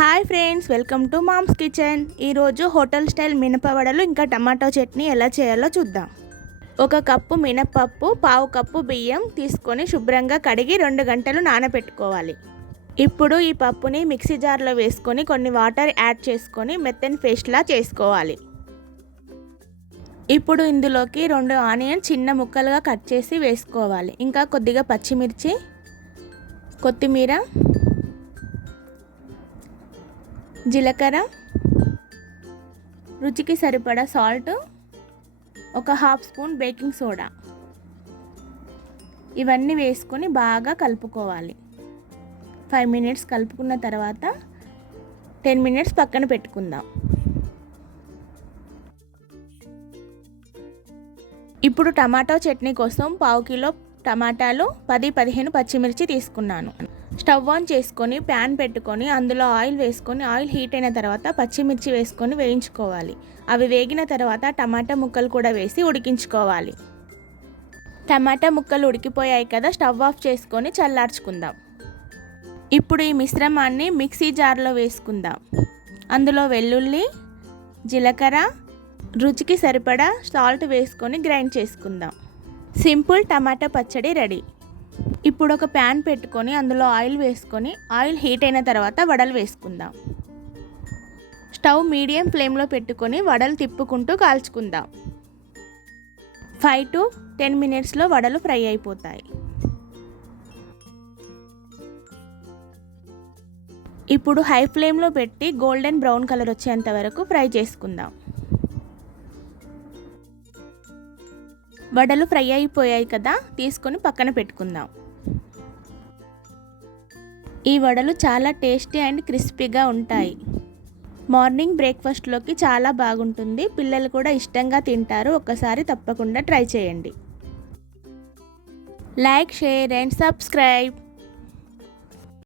Hi friends, welcome to mom's kitchen. ఈరోజు hotel style మినపవడలు ఇంకా టమాటో చట్నీ ఎలా చేయాలో చూద్దాం. 1 కప్పు మినపప్పు, 1/2 కప్పు బియ్యం తీసుకొని శుభ్రంగా కడిగి 2 గంటలు నానబెట్టుకోవాలి. ఇప్పుడు ఈ పప్పుని మిక్సీ జార్లో వేసుకొని కొన్ని వాటర్ యాడ్ చేసుకొని మెత్తని పేస్ట్లా చేసుకోవాలి. ఇప్పుడు ఇందులోకి 2 ఆనియన్ చిన్న ముక్కలుగా కట్ చేసి వేసుకోవాలి. ఇంకా కొద్దిగా పచ్చిమిర్చి, కొత్తిమీర, జీలకర్ర, రుచికి సరిపడా సాల్ట్, 1/2 స్పూన్ బేకింగ్ సోడా ఇవన్నీ వేసుకొని బాగా కలుపుకోవాలి. 5 మినిట్స్ కలుపుకున్న తర్వాత 10 మినిట్స్ పక్కన పెట్టుకుందాం. ఇప్పుడు టమాటో చట్నీ కోసం 1/2 కిలో టమాటాలు, 10-15 పచ్చిమిర్చి తీసుకున్నాను. స్టవ్ ఆన్ చేసుకొని ప్యాన్ పెట్టుకొని అందులో ఆయిల్ వేసుకొని ఆయిల్ హీట్ అయిన తర్వాత పచ్చిమిర్చి వేసుకొని వేయించుకోవాలి. అవి వేగిన తర్వాత టమాటా ముక్కలు కూడా వేసి ఉడికించుకోవాలి. టమాటా ముక్కలు ఉడికిపోయాయి కదా, స్టవ్ ఆఫ్ చేసుకొని చల్లార్చుకుందాం. ఇప్పుడు ఈ మిశ్రమాన్ని మిక్సీ జార్లో వేసుకుందాం. అందులో వెల్లుల్లి, జీలకర్ర, రుచికి సరిపడా సాల్ట్ వేసుకొని గ్రైండ్ చేసుకుందాం. సింపుల్ టమాటా పచ్చడి రెడీ. ఇప్పుడు ఒక ప్యాన్ పెట్టుకొని అందులో ఆయిల్ వేసుకొని ఆయిల్ హీట్ అయిన తర్వాత వడలు వేసుకుందాం. స్టవ్ మీడియం ఫ్లేమ్లో పెట్టుకొని వడలు తిప్పుకుంటూ కాల్చుకుందాం. 5 to 10 మినిట్స్లో వడలు ఫ్రై అయిపోతాయి. ఇప్పుడు హై ఫ్లేమ్లో పెట్టి గోల్డెన్ బ్రౌన్ కలర్ వచ్చేంత వరకు ఫ్రై చేసుకుందాం. వడలు ఫ్రై అయిపోయాయి కదా, తీసుకొని పక్కన పెట్టుకుందాం. ఈ వడలు చాలా టేస్టీ అండ్ క్రిస్పీగా ఉంటాయి. మార్నింగ్ బ్రేక్ఫాస్ట్లోకి చాలా బాగుంటుంది. పిల్లలు కూడా ఇష్టంగా తింటారు. ఒక్కసారి తప్పకుండా ట్రై చేయండి. Like, share and subscribe.